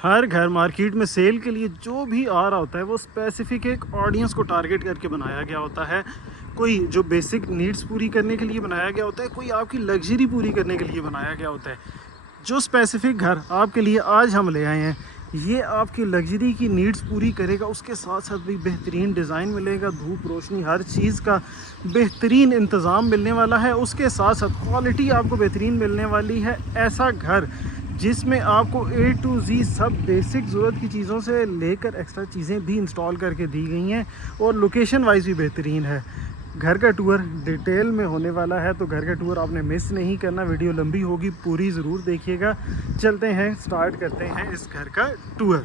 हर घर मार्केट में सेल के लिए जो भी आ रहा होता है वो स्पेसिफिक एक ऑडियंस को टारगेट करके बनाया गया होता है। कोई जो बेसिक नीड्स पूरी करने के लिए बनाया गया होता है, कोई आपकी लग्जरी पूरी करने के लिए बनाया गया होता है। जो स्पेसिफिक घर आपके लिए आज हम ले आए हैं, ये आपकी लग्जरी की नीड्स पूरी करेगा। उसके साथ साथ भी बेहतरीन डिज़ाइन मिलेगा, धूप रोशनी हर चीज़ का बेहतरीन इंतज़ाम मिलने वाला है। उसके साथ साथ क्वालिटी आपको बेहतरीन मिलने वाली है। ऐसा घर जिसमें आपको A to Z सब बेसिक ज़रूरत की चीज़ों से लेकर एक्स्ट्रा चीज़ें भी इंस्टॉल करके दी गई हैं और लोकेशन वाइज भी बेहतरीन है। घर का टूर डिटेल में होने वाला है, तो घर का टूर आपने मिस नहीं करना। वीडियो लंबी होगी, पूरी ज़रूर देखिएगा। चलते हैं, स्टार्ट करते हैं इस घर का टूर।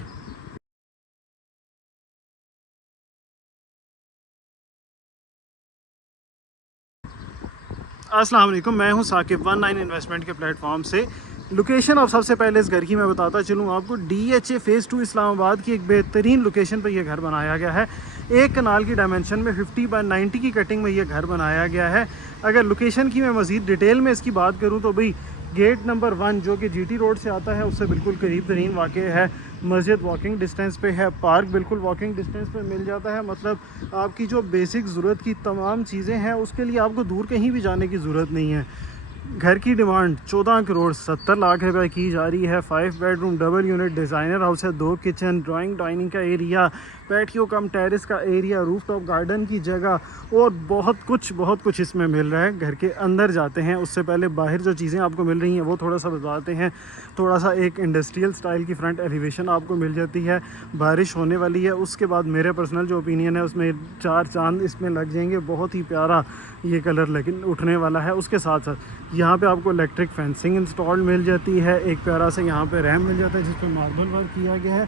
अस्सलाम वालेकुम, मैं हूं साकिब 19 इन्वेस्टमेंट के प्लेटफॉर्म से। लोकेशन अब सबसे पहले इस घर की मैं बताता चलूँ आपको। DHA फ़ेज़ 2 इस्लामाबाद की एक बेहतरीन लोकेशन पर यह घर बनाया गया है। एक कनाल की डायमेंशन में 50/90 की कटिंग में यह घर बनाया गया है। अगर लोकेशन की मैं मज़ीद डिटेल में इसकी बात करूँ तो भाई गेट नंबर 1 जो कि GT रोड से आता है उससे बिल्कुल करीब तरीन वाक़ है। मस्जिद वॉकिंग डिस्टेंस पे है, पार्क बिल्कुल वॉकिंग डिस्टेंस पे मिल जाता है। मतलब आपकी जो बेसिक ज़रूरत की तमाम चीज़ें हैं उसके लिए आपको दूर कहीं भी जाने की ज़रूरत नहीं है। घर की डिमांड 14 करोड़ 70 लाख रुपए की जा रही है। 5 bedroom double unit designer house है, 2 किचन, ड्राइंग डाइनिंग का एरिया, पैटियो कम टेरेस का एरिया, रूफटॉप गार्डन की जगह और बहुत कुछ इसमें मिल रहा है। घर के अंदर जाते हैं, उससे पहले बाहर जो चीज़ें आपको मिल रही हैं वो थोड़ा सा बताते हैं। थोड़ा सा एक इंडस्ट्रियल स्टाइल की फ्रंट एलिवेशन आपको मिल जाती है। बारिश होने वाली है, उसके बाद मेरे पर्सनल जो ओपिनियन है उसमें 4 चांद इसमें लग जाएंगे। बहुत ही प्यारा ये कलर लेकिन उठने वाला है। उसके साथ साथ यहाँ पे आपको इलेक्ट्रिक फेंसिंग इंस्टॉल मिल जाती है। एक प्यारा सा यहाँ पे रैम मिल जाता है जिस पर मार्बल वर्क किया गया है।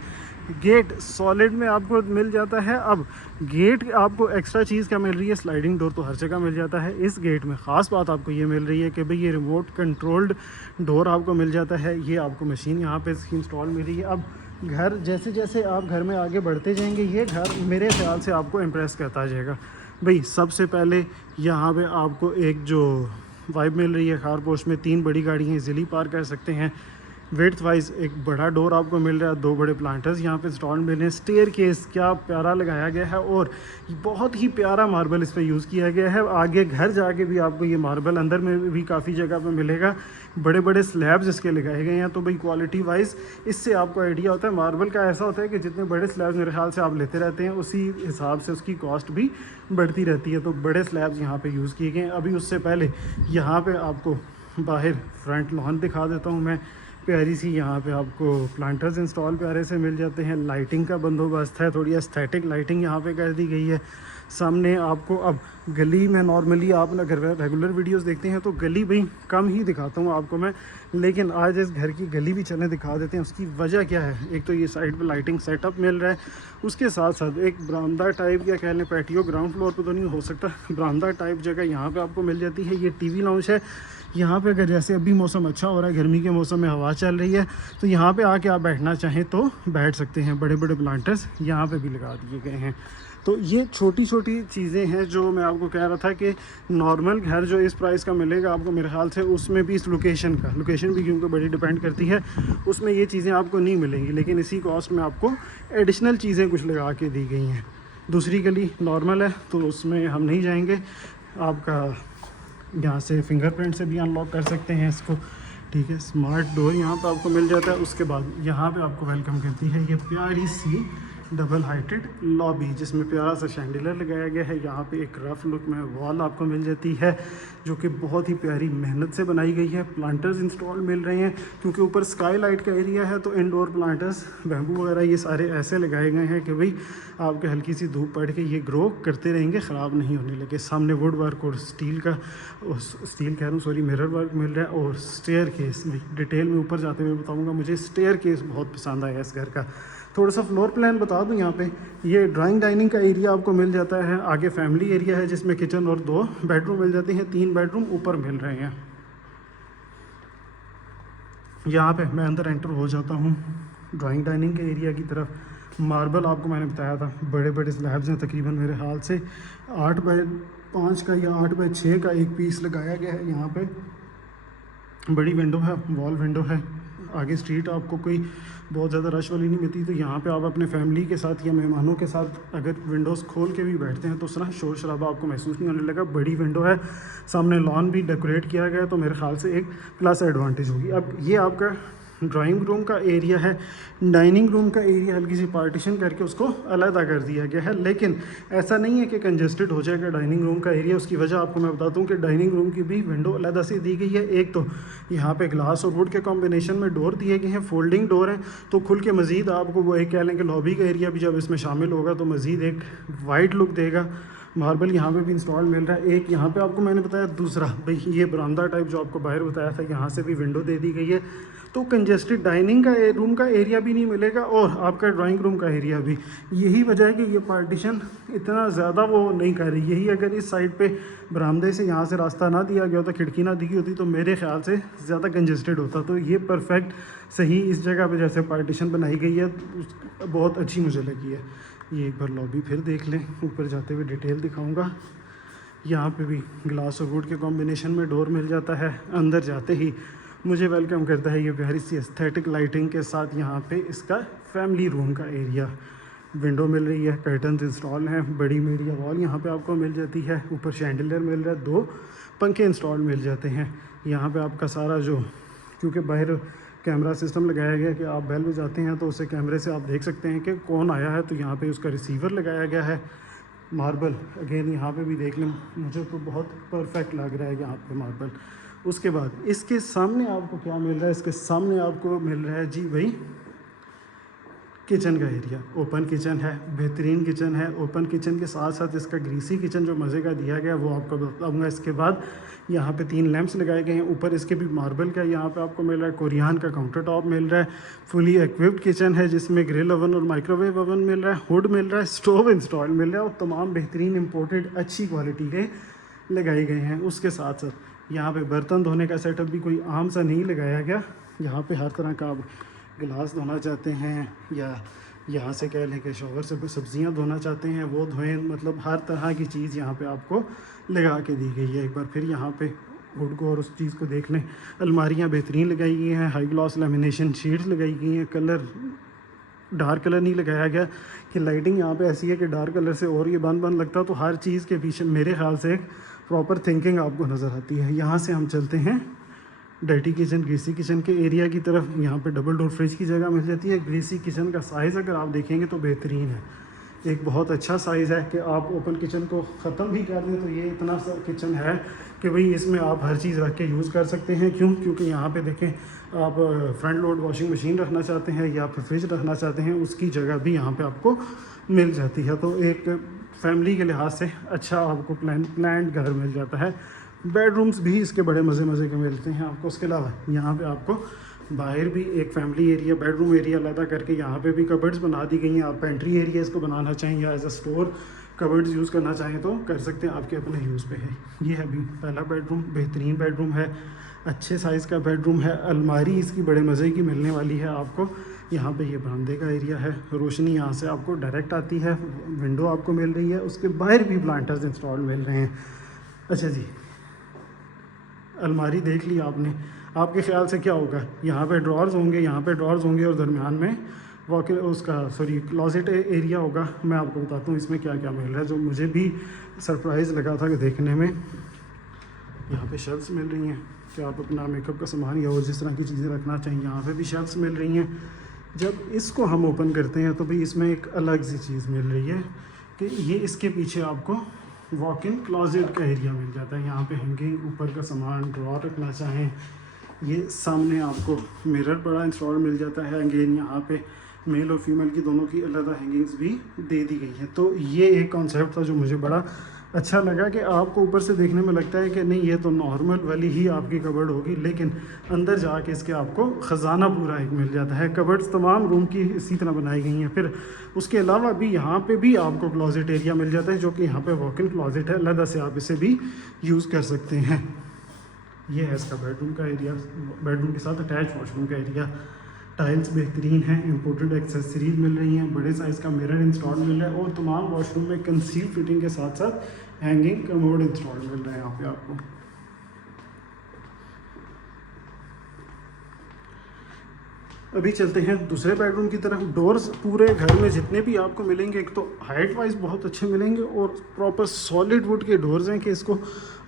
गेट सॉलिड में आपको मिल जाता है। अब गेट आपको एक्स्ट्रा चीज़ क्या मिल रही है, स्लाइडिंग डोर तो हर जगह मिल जाता है। इस गेट में ख़ास बात आपको ये मिल रही है कि भाई ये रिमोट कंट्रोल्ड डोर आपको मिल जाता है। ये आपको मशीन यहाँ पे इसकी इंस्टॉल मिल रही है। अब घर जैसे जैसे आप घर में आगे बढ़ते जाएंगे, ये घर मेरे ख्याल से आपको इम्प्रेस करता जाएगा। भाई सबसे पहले यहाँ पे आपको एक जो वाइब मिल रही है, कारपोर्च में 3 बड़ी गाड़ियाँ इजीली पार्क कर सकते हैं। विड्थ वाइज एक बड़ा डोर आपको मिल रहा है, 2 बड़े प्लांटर्स यहाँ पे इंस्टॉल मिल रहे हैं। स्टेयर केस क्या प्यारा लगाया गया है और बहुत ही प्यारा मार्बल इस पर यूज़ किया गया है। आगे घर जाके भी आपको ये मार्बल अंदर में भी काफ़ी जगह पे मिलेगा। बड़े बड़े स्लैब्स इसके लगाए गए हैं, तो भाई क्वालिटी वाइज इससे आपको आइडिया होता है। मार्बल का ऐसा होता है कि जितने बड़े स्लैब्स मेरे ख्याल से आप लेते रहते हैं उसी हिसाब से उसकी कॉस्ट भी बढ़ती रहती है, तो बड़े स्लैब्स यहाँ पे यूज़ किए गए हैं। अभी उससे पहले यहाँ पे आपको बाहर फ्रंट लॉन दिखा देता हूँ मैं। प्यारी सी यहाँ पे आपको प्लांटर्स इंस्टॉल प्यारे से मिल जाते हैं। लाइटिंग का बंदोबस्त है, थोड़ी एस्थेटिक लाइटिंग यहाँ पे कर दी गई है। सामने आपको अब गली में नॉर्मली आप अगर रेगुलर वीडियोस देखते हैं तो गली भाई कम ही दिखाता हूँ आपको मैं, लेकिन आज इस घर की गली भी चले दिखा देते हैं। उसकी वजह क्या है, एक तो ये साइड पे लाइटिंग सेटअप मिल रहा है, उसके साथ साथ एक बरामदा टाइप या कह लें पैटियो, ग्राउंड फ्लोर पे तो नहीं हो सकता, बरामदा टाइप जगह यहाँ पे आपको मिल जाती है। ये TV लाउंज है। यहाँ पे अगर जैसे अभी मौसम अच्छा हो रहा है, गर्मी के मौसम में हवा चल रही है, तो यहाँ पे आके आप बैठना चाहें तो बैठ सकते हैं। बड़े बड़े प्लांटर्स यहाँ पे भी लगा दिए गए हैं। तो ये छोटी छोटी चीज़ें हैं जो मैं आपको कह रहा था कि नॉर्मल घर जो इस प्राइस का मिलेगा आपको, मेरे ख्याल से उसमें भी इस लोकेशन भी क्योंकि बड़ी डिपेंड करती है, उसमें ये चीज़ें आपको नहीं मिलेंगी। लेकिन इसी कॉस्ट में आपको एडिशनल चीज़ें कुछ लगा के दी गई हैं। दूसरी गली नॉर्मल है तो उसमें हम नहीं जाएंगे। आपका यहाँ से फिंगरप्रिंट से भी अनलॉक कर सकते हैं इसको, ठीक है। स्मार्ट डोर यहाँ पे आपको मिल जाता है। उसके बाद यहाँ पे आपको वेलकम करती है ये प्यारी सी डबल हाइटेड लॉबी, जिसमें प्यारा सा शैंडिलर लगाया गया है। यहाँ पे एक रफ लुक में वॉल आपको मिल जाती है जो कि बहुत ही प्यारी मेहनत से बनाई गई है। प्लांटर्स इंस्टॉल मिल रहे हैं क्योंकि ऊपर स्काई लाइट का एरिया है, तो इंडोर प्लांटर्स बैम्बू वगैरह ये सारे ऐसे लगाए गए हैं कि भाई आपके हल्की सी धूप पड़ के ये ग्रो करते रहेंगे, ख़राब नहीं होने लगे। सामने वुड वर्क और स्टील कह रहा हूँ सॉरी, मिरर वर्क मिल रहा है। और स्टेयर केस डिटेल में ऊपर जाते हुए बताऊँगा, मुझे स्टेयर केस बहुत पसंद आया इस घर का। थोड़ा सा फ्लोर प्लान बता दूं, यहाँ पे ये ड्राइंग डाइनिंग का एरिया आपको मिल जाता है। आगे फैमिली एरिया है जिसमें किचन और 2 बेडरूम मिल जाते हैं, 3 बेडरूम ऊपर मिल रहे हैं। यहाँ पे मैं अंदर एंटर हो जाता हूँ ड्राइंग डाइनिंग के एरिया की तरफ। मार्बल आपको मैंने बताया था, बड़े बड़े स्लैब्स हैं, तकरीबन मेरे हाल से 8x5 का या 8x6 का एक पीस लगाया गया है। यहाँ पे बड़ी विंडो है, वॉल विंडो है। आगे स्ट्रीट आपको कोई बहुत ज़्यादा रश वाली नहीं मिलती, तो यहाँ पे आप अपने फैमिली के साथ या मेहमानों के साथ अगर विंडोज़ खोल के भी बैठते हैं तो उस तरह शोर शराबा आपको महसूस नहीं होने लगा। बड़ी विंडो है, सामने लॉन भी डेकोरेट किया गया है, तो मेरे ख्याल से एक प्लस एडवांटेज होगी। अब ये आपका ड्राइंग रूम का एरिया है। डाइनिंग रूम का एरिया हल्की सी पार्टीशन करके उसको अलहदा कर दिया गया है, लेकिन ऐसा नहीं है कि कंजेस्टेड हो जाएगा डाइनिंग रूम का एरिया। उसकी वजह आपको मैं बताता हूँ कि डाइनिंग रूम की भी विंडो अलहदा से दी गई है। एक तो यहाँ पे ग्लास और वुड के कॉम्बिनेशन में डोर दिए गए हैं, फोल्डिंग डोर हैं, तो खुल के मज़ीद आपको वो एक कह लें कि लॉबी का एरिया भी जब इसमें शामिल होगा तो मज़ीद एक वाइड लुक देगा। मार्बल यहाँ पे भी इंस्टॉल मिल रहा है। एक यहाँ पे आपको मैंने बताया, दूसरा भाई ये बरामदा टाइप जो आपको बाहर बताया था, यहाँ से भी विंडो दे दी गई है, तो कंजेस्टेड डाइनिंग का रूम का एरिया भी नहीं मिलेगा और आपका ड्राइंग रूम का एरिया भी। यही वजह है कि ये पार्टीशन इतना ज़्यादा वो नहीं कर रही। यही अगर इस साइड पे बरामदे से यहाँ से रास्ता ना दिया गया होता, खिड़की ना दी गई होती, तो मेरे ख्याल से ज़्यादा कंजेस्टेड होता। तो ये परफेक्ट सही इस जगह पे जैसे पार्टीशन बनाई गई है बहुत अच्छी मुझे लगी है। ये एक बार लॉबी फिर देख लें, ऊपर जाते हुए डिटेल दिखाऊंगा। यहाँ पे भी ग्लास और वुड के कॉम्बिनेशन में डोर मिल जाता है। अंदर जाते ही मुझे वेलकम करता है ये प्यारी सी एस्थेटिक लाइटिंग के साथ यहाँ पे इसका फैमिली रूम का एरिया। विंडो मिल रही है, कर्टन्स इंस्टॉल हैं, बड़ी मीडिया वॉल यहाँ पे आपको मिल जाती है, ऊपर शैंडलियर मिल रहा है, 2 पंखे इंस्टॉल मिल जाते हैं। यहाँ पे आपका सारा जो, क्योंकि बाहर कैमरा सिस्टम लगाया गया है कि आप बेल बजाते हैं तो उसे कैमरे से आप देख सकते हैं कि कौन आया है, तो यहाँ पे उसका रिसीवर लगाया गया है। मार्बल अगेन यहाँ पे भी देख लें, मुझे तो बहुत परफेक्ट लग रहा है यहाँ पे मार्बल। उसके बाद इसके सामने आपको क्या मिल रहा है, इसके सामने आपको मिल रहा है जी भाई किचन का एरिया। ओपन किचन है, बेहतरीन किचन है। ओपन किचन के साथ साथ इसका ग्रीसी किचन जो मज़े का दिया गया वो आपको बताऊँगा। इसके बाद यहाँ पे 3 लैंप्स लगाए गए हैं, ऊपर इसके भी मार्बल का यहाँ पे आपको मिल रहा है। कोरियान का काउंटर टॉप मिल रहा है। फुली इक्विप्ड किचन है जिसमें ग्रिल ओवन और माइक्रोवेव ओवन मिल रहा है, हुड मिल रहा है, स्टोव इंस्टॉल मिल रहा है, और तमाम बेहतरीन इम्पोर्टेड अच्छी क्वालिटी के लगाए गए हैं। उसके साथ साथ यहाँ पे बर्तन धोने का सेटअप भी कोई आम सा नहीं लगाया गया। यहाँ पे हर तरह का आप गिलास धोना चाहते हैं या यहाँ से कह लें कि शॉवर से सब्ज़ियाँ धोना चाहते हैं वो धोएं, मतलब हर तरह की चीज़ यहाँ पे आपको लगा के दी गई है। एक बार फिर यहाँ पे वुड को और उस चीज़ को देख लें। अलमारियाँ बेहतरीन लगाई गई हैं, हाई ग्लॉस लेमिनेशन शीट्स लगाई गई हैं। कलर डार्क कलर नहीं लगाया गया कि लाइटिंग यहाँ पे ऐसी है कि डार्क कलर से और ये बंद बंद लगता, तो हर चीज़ के पीछे मेरे ख्याल से एक प्रॉपर थिंकिंग आपको नज़र आती है। यहाँ से हम चलते हैं डर्टी किचन ग्रीसी किचन के एरिया की तरफ। यहाँ पे डबल डोर फ्रिज की जगह मिल जाती है। ग्रीसी किचन का साइज़ अगर आप देखेंगे तो बेहतरीन है, एक बहुत अच्छा साइज़ है कि आप ओपन किचन को ख़त्म भी कर दें तो ये इतना सा किचन है कि भाई इसमें आप हर चीज़ रख के यूज़ कर सकते हैं। क्यों? क्योंकि यहाँ पे देखें, आप फ्रंट लोड वॉशिंग मशीन रखना चाहते हैं या फिर फ्रिज रखना चाहते हैं, उसकी जगह भी यहाँ पे आपको मिल जाती है। तो एक फैमिली के लिहाज से अच्छा आपको प्लान्ड घर मिल जाता है। बेडरूम्स भी इसके बड़े मज़े के मिलते हैं आपको। उसके अलावा यहाँ पे आपको बाहर भी एक फैमिली एरिया, बेडरूम एरिया अलग करके यहाँ पे भी कबर्ड्स बना दी गई हैं। आप पेंट्री एरिया इसको बनाना चाहें या as a store cupboards use करना चाहें तो कर सकते हैं, आपके अपने यूज़ पे है। ये है अभी पहला बेडरूम, बेहतरीन बेडरूम है, अच्छे साइज़ का बेडरूम है। अलमारी इसकी बड़े मज़े की मिलने वाली है आपको। यहाँ पे ये बरामदे का एरिया है, रोशनी यहाँ से आपको डायरेक्ट आती है, विंडो आपको मिल रही है, उसके बाहर भी प्लांटर्स इंस्टॉल मिल रहे हैं। अच्छा जी, अलमारी देख ली आपने, आपके ख्याल से क्या होगा? यहाँ पे ड्रॉर्स होंगे, यहाँ पे ड्रॉर्स होंगे और दरमियान में क्लॉजेट एरिया होगा। मैं आपको बताता हूँ इसमें क्या क्या मिल रहा है जो मुझे भी सरप्राइज़ लगा था कि देखने में। यहाँ पे शेल्फ्स मिल रही हैं कि आप अपना मेकअप का सामान या और जिस तरह की चीज़ें रखना चाहिए, यहाँ पे भी शेल्फ्स मिल रही हैं। जब इसको हम ओपन करते हैं तो भाई इसमें एक अलग सी चीज़ मिल रही है कि ये इसके पीछे आपको वॉक इन क्लॉजेट का एरिया मिल जाता है। यहाँ पे हैंगिंग, ऊपर का सामान ड्रॉर रखना चाहें, ये सामने आपको मिरर बड़ा इंस्टॉल मिल जाता है। अगेन यहाँ पे मेल और फीमेल की दोनों की अलग हैंगिंग्स भी दे दी गई हैं। तो ये एक कॉन्सेप्ट था जो मुझे बड़ा अच्छा लगा कि आपको ऊपर से देखने में लगता है कि नहीं ये तो नॉर्मल वाली ही आपकी कबर्ड होगी, लेकिन अंदर जाके इसके आपको ख़जाना पूरा एक मिल जाता है। कबर्ड्स तमाम रूम की इसी तरह बनाई गई हैं। फिर उसके अलावा भी यहाँ पे भी आपको क्लॉजेट एरिया मिल जाता है जो कि यहाँ पे वॉक इन क्लॉजेट है, अलग से आप इसे भी यूज़ कर सकते हैं। ये है इसका बेडरूम का एरिया, बेडरूम के साथ अटैच वॉशरूम का एरिया। टाइल्स बेहतरीन है, इंपोर्टेड एक्सेसरीज मिल रही हैं, बड़े साइज़ का मिरर इंस्टॉल मिल रहा है और तमाम वॉशरूम में कंसील फिटिंग के साथ साथ हैंगिंग कमोड इंस्टॉल मिल रहा है यहाँ पे आपको। अभी चलते हैं दूसरे बेडरूम की तरफ। डोर्स पूरे घर में जितने भी आपको मिलेंगे, एक तो हाइट वाइज बहुत अच्छे मिलेंगे और प्रॉपर सॉलिड वुड के डोर्स हैं कि इसको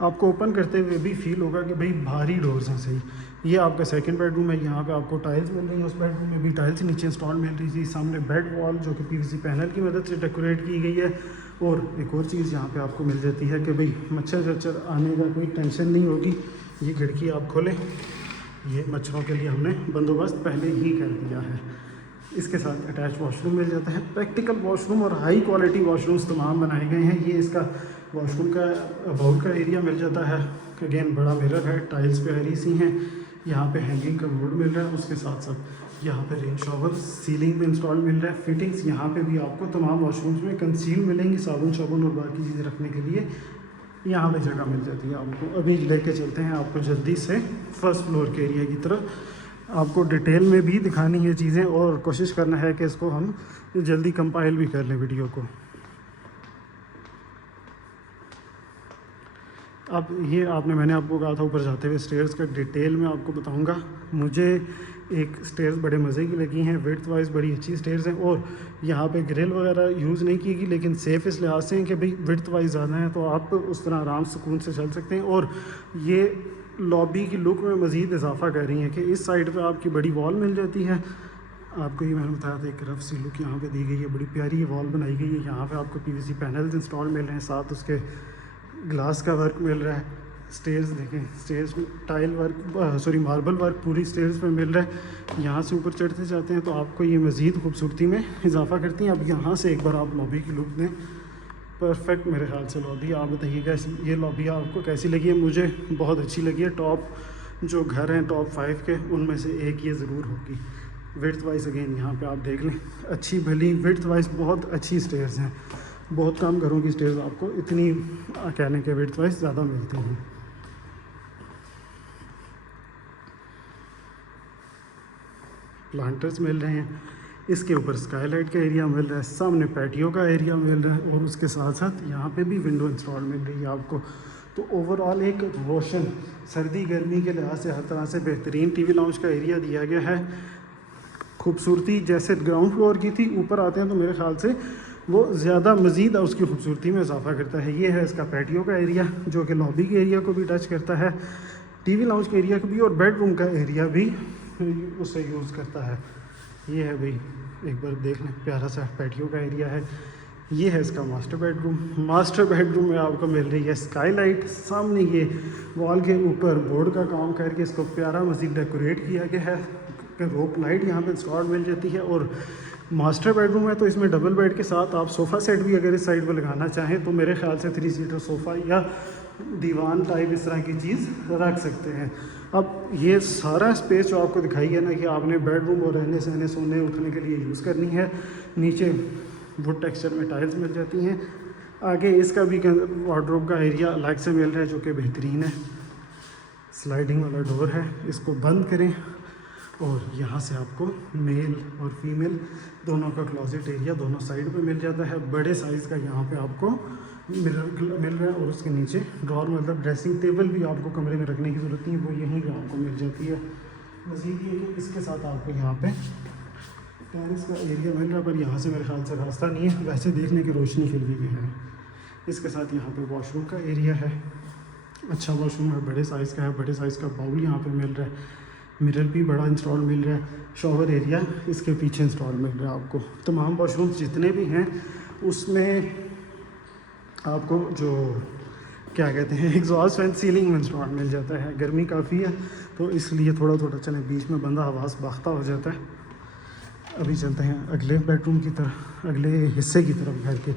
आपको ओपन करते हुए भी फील होगा कि भाई भारी डोर्स हैं सही। ये आपका सेकंड बेडरूम है, यहाँ पे आपको टाइल्स मिल रही हैं, उस बेडरूम में भी टाइल्स नीचे इंस्टॉल मिल रही थी। सामने बेड वॉल जो कि पीवीसी पैनल की मदद से डेकोरेट की गई है। और एक और चीज़ यहाँ पे आपको मिल जाती है कि भाई मच्छर वच्छर आने का कोई टेंशन नहीं होगी। ये खिड़की आप खोलें, ये मच्छरों के लिए हमने बंदोबस्त पहले ही कर दिया है। इसके साथ अटैच वॉशरूम मिल जाता है। प्रैक्टिकल वॉशरूम और हाई क्वालिटी वॉशरूम्स तमाम बनाए गए हैं। ये इसका वॉशरूम का बाउल का एरिया मिल जाता है। अगेन बड़ा मिरर है, टाइल्स पे हरी सी हैं। यहाँ पे हैंगिंग का बोर्ड मिल रहा है। उसके साथ साथ यहाँ पे रेन शॉवर सीलिंग में इंस्टॉल मिल रहा है। फिटिंग्स यहाँ पे भी आपको तमाम वॉशरूम्स में कंसील मिलेंगी, साबुन साबुन और बाकी चीज़ें रखने के लिए यहाँ पे जगह मिल जाती है आपको। अभी लेके चलते हैं आपको जल्दी से फर्स्ट फ्लोर के एरिया की तरफ। आपको डिटेल में भी दिखानी है चीज़ें और कोशिश करना है कि इसको हम जल्दी कंपाइल भी कर लें वीडियो को। अब ये मैंने आपको कहा था ऊपर जाते हुए स्टेयर्स का डिटेल में आपको बताऊंगा। मुझे एक स्टेयर्स बड़े मज़े की लगी हैं, विड्थ वाइज बड़ी अच्छी स्टेयर्स हैं और यहाँ पे ग्रिल वगैरह यूज़ नहीं की गई, लेकिन सेफ़ इस लिहाज से हैं कि भाई विड्थ वाइज ज़्यादा है तो आप उस तरह आराम सुकून से चल सकते हैं। और ये लॉबी की लुक में मज़ीद इजाफा कर रही है कि इस साइड पर आपकी बड़ी वॉल मिल जाती है। आपको ये मैंने बताया था एक रफ सी लुक यहाँ पे दी गई है, बड़ी प्यारी वॉल बनाई गई है। यहाँ पे आपको पीवीसी पैनल्स इंस्टॉल मिल रहे हैं, साथ उसके ग्लास का वर्क मिल रहा है। स्टेयर्स देखें, स्टेयर्स में टाइल वर्क मार्बल वर्क पूरी स्टेयर्स में मिल रहा है। यहाँ से ऊपर चढ़ते जाते हैं तो आपको ये मज़ीद खूबसूरती में इजाफा करती हैं। अब यहाँ से एक बार आप लॉबी की लुक दें, परफेक्ट मेरे ख्याल से लॉबी। आप बताइएगा ये लॉबी आपको कैसी लगी है? मुझे बहुत अच्छी लगी है। टॉप जो घर हैं टॉप 5 के, उनमें से एक ये ज़रूर होगी। विड्थ वाइज अगेन यहाँ पे आप देख लें, अच्छी भली विड्थ वाइज बहुत अच्छी स्टेयर्स हैं। बहुत कम घरों की स्टेयर्स आपको इतनी कहने के विड्थ वाइज ज़्यादा मिलती हैं। प्लांटर्स मिल रहे हैं, इसके ऊपर स्काईलाइट का एरिया मिल रहा है, सामने पैटियो का एरिया मिल रहा है और उसके साथ साथ यहाँ पे भी विंडो इंस्टॉल मिल रही है आपको। तो ओवरऑल एक रोशन सर्दी गर्मी के लिहाज से हर तरह से बेहतरीन टीवी लाउंज का एरिया दिया गया है। खूबसूरती जैसे ग्राउंड फ्लोर की थी, ऊपर आते हैं तो मेरे ख्याल से वो ज़्यादा मज़ीद उसकी खूबसूरती में इजाफा करता है। ये है इसका पैटियो का एरिया जो कि लॉबी के एरिया को भी टच करता है, टीवी लाउंज के एरिया को भी और बेडरूम का एरिया भी उससे यूज़ करता है। ये है भाई, एक बार देख लें, प्यारा सा पैटियो का एरिया है। ये है इसका मास्टर बेडरूम। मास्टर बेडरूम में आपको मिल रही है स्काईलाइट। सामने ये वॉल के ऊपर बोर्ड का काम करके इसको प्यारा मज़ीद डेकोरेट किया गया है। रोप लाइट यहाँ पे इंस्टॉल मिल जाती है। और मास्टर बेडरूम है तो इसमें डबल बेड के साथ आप सोफ़ा सेट भी अगर इस साइड पर लगाना चाहें तो मेरे ख्याल से 3 सीटर सोफ़ा या दीवान टाइप इस तरह की चीज़ रख सकते हैं। अब ये सारा स्पेस जो आपको दिखाई है ना, कि आपने बेडरूम और रहने सहने सोने उठने के लिए यूज़ करनी है। नीचे वुड टेक्सचर में टाइल्स मिल जाती हैं। आगे इसका भी वार्डरोब का एरिया अलग से मिल रहा है जो कि बेहतरीन है। स्लाइडिंग वाला डोर है, इसको बंद करें और यहाँ से आपको मेल और फीमेल दोनों का क्लोजेट एरिया दोनों साइड पे मिल जाता है। बड़े साइज़ का यहाँ पे आपको मिरर मिल रहा है और उसके नीचे ड्रॉर मतलब ड्रेसिंग टेबल भी आपको कमरे में रखने की ज़रूरत नहीं, वो यहीं पे आपको मिल जाती है। मज़ीद ये कि इसके साथ आपको यहाँ पे टेरेस का एरिया मिल रहा है, पर यहाँ से मेरे ख्याल से रास्ता नहीं है, वैसे देखने की रोशनी के लिए भी है। इसके साथ यहाँ पे वॉशरूम का एरिया है, अच्छा वॉशरूम है, बड़े साइज़ का है, बड़े साइज़ का बाउल यहाँ पे मिल रहा है। मिरर भी बड़ा इंस्टॉल मिल रहा है। शॉवर एरिया इसके पीछे इंस्टॉल मिल रहा है आपको। तमाम वॉशरूम्स जितने भी हैं उसमें आपको जो क्या कहते हैं एग्जॉस्ट फैन सीलिंग में इंस्टॉल मिल जाता है। गर्मी काफ़ी है तो इसलिए थोड़ा थोड़ा चलें, बीच में बंदा आवाज़ बाख्ता हो जाता है। अभी चलते हैं अगले बेडरूम की तरफ, अगले हिस्से की तरफ घर के।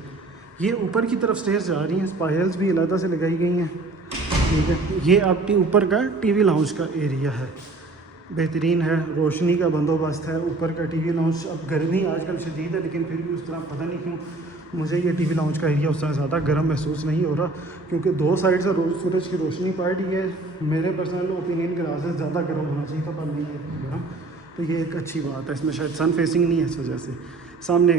ये ऊपर की तरफ स्टेयर्स जा रही हैं, स्पायर्स भी अलग से लगाई गई हैं, ठीक है। ये आपकी ऊपर का टीवी लाउंज का एरिया है, बेहतरीन है, रोशनी का बंदोबस्त है। ऊपर का टीवी लाउंज, अब गर्मी आजकल शदीद है लेकिन फिर भी उस तरह पता नहीं क्यों मुझे ये टीवी लाउंज का एरिया उस तरह ज़्यादा गर्म महसूस नहीं हो रहा, क्योंकि 2 साइड से सूरज की रोशनी पड़ रही है। मेरे पर्सनल ओपिनियन के लिहाज से ज़्यादा गर्म होना चाहिए था, पर नहीं है गर्म, तो ये एक अच्छी बात है। इसमें शायद सन फेसिंग नहीं है इस वजह से। सामने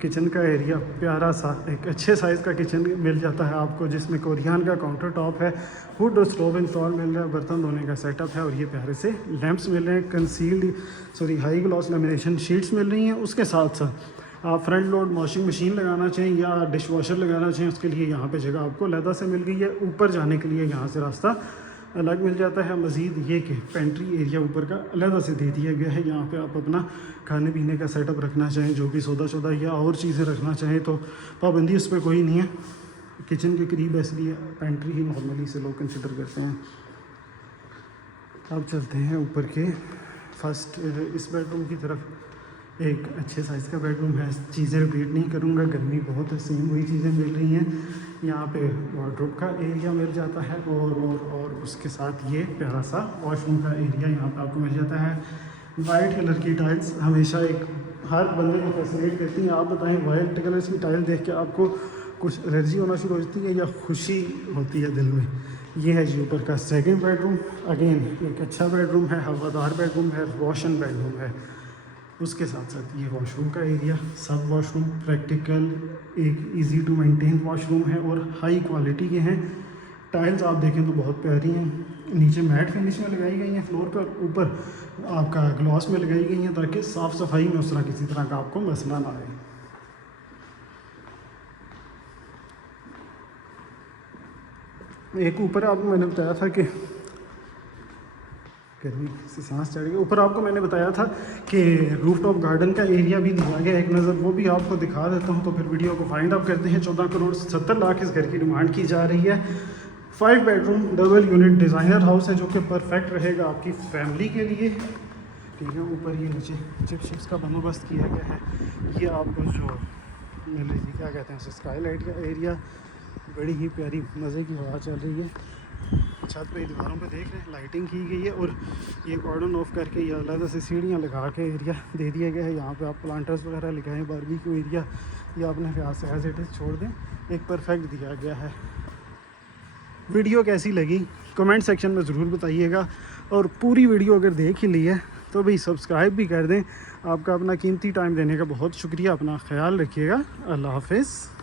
किचन का एरिया प्यारा सा, एक अच्छे साइज़ का किचन मिल जाता है आपको, जिसमें कोरियन का काउंटर टॉप है, हुड और स्टोव इंस्टॉल मिल रहा है, बर्तन धोने का सेटअप है और ये प्यारे से लैंप्स मिल रहे हैं, concealed high gloss lamination sheets मिल रही हैं। उसके साथ साथ आप फ्रंट लोड वॉशिंग मशीन लगाना चाहें या डिश वॉशर लगाना चाहें, उसके लिए यहाँ पे जगह आपको अलहदा से मिल गई है। ऊपर जाने के लिए यहाँ से रास्ता अलग मिल जाता है। मज़ीद ये कि पेंट्री एरिया ऊपर का अलहदा से दे दिया गया है। यहाँ पे आप अपना खाने पीने का सेटअप रखना चाहें, जो भी सौदा या और चीज़ें रखना चाहें तो पाबंदी उस पर कोई नहीं है। किचन के करीब है इसलिए पेंट्री ही नॉर्मली से लोग कंसिडर करते हैं। अब चलते हैं ऊपर के फर्स्ट इस बेडरूम की तरफ। एक अच्छे साइज़ का बेडरूम है, चीज़ें रिपीट नहीं करूँगा, गर्मी बहुत है, सेम वही चीज़ें मिल रही हैं। यहाँ पे वार्डरोब का एरिया मिल जाता है और उसके साथ ये प्यारा सा वॉशरूम का एरिया यहाँ पे आपको मिल जाता है। वाइट कलर की टाइल्स हमेशा एक हर बंदे को फैसिनेट करती हैं। आप बताएं वाइट कलर की टाइल देख के आपको कुछ एलर्जी होना शुरू हो जाती है या खुशी होती है दिल में? ये है जी ऊपर का सेकंड बेडरूम। अगेन एक अच्छा बेडरूम है, हवादार बेडरूम है, रोशन बेडरूम है। उसके साथ साथ ये वॉशरूम का एरिया, सब वॉशरूम प्रैक्टिकल, एक इजी टू मेंटेन वॉशरूम है और हाई क्वालिटी के हैं। टाइल्स आप देखें तो बहुत प्यारी हैं, नीचे मैट फिनिश में लगाई गई हैं, फ्लोर पर ऊपर आपका ग्लॉस में लगाई गई हैं ताकि साफ़ सफाई में उस तरह किसी तरह का आपको मसला ना आए। एक ऊपर आपको मैंने बताया था कि गर्मी से सांस चढ़ गई। ऊपर आपको मैंने बताया था कि रूफटॉप गार्डन का एरिया भी दिया गया, एक नज़र वो भी आपको दिखा देता हूँ। तो फिर वीडियो को फाइंड अप करते हैं। 14 करोड़ 70 लाख इस घर की डिमांड की जा रही है। 5 bedroom double unit designer house है जो कि परफेक्ट रहेगा आपकी फैमिली के लिए। ठीक है, ऊपर ये नीचे चिप्स का बंदोबस्त किया गया है। ये आपको जो मिल रही थी क्या कहते हैं स्काई लाइट का एरिया, बड़ी ही प्यारी मज़े की हवा चल रही है। छत पे दीवारों पे देख रहे हैं लाइटिंग की गई है और ये कॉर्डन ऑफ करके या अलग से सीढ़ियाँ लगा के एरिया दे दिया गया है। यहाँ पे आप प्लांटर्स वगैरह लगाएं, बारबेक्यू एरिया या अपने ख्याल से एज इट इज़ छोड़ दें, एक परफेक्ट दिया गया है। वीडियो कैसी लगी कमेंट सेक्शन में ज़रूर बताइएगा और पूरी वीडियो अगर देख ही ली है तो भाई सब्सक्राइब भी कर दें। आपका अपना कीमती टाइम देने का बहुत शुक्रिया। अपना ख्याल रखिएगा। अल्लाह हाफिज़।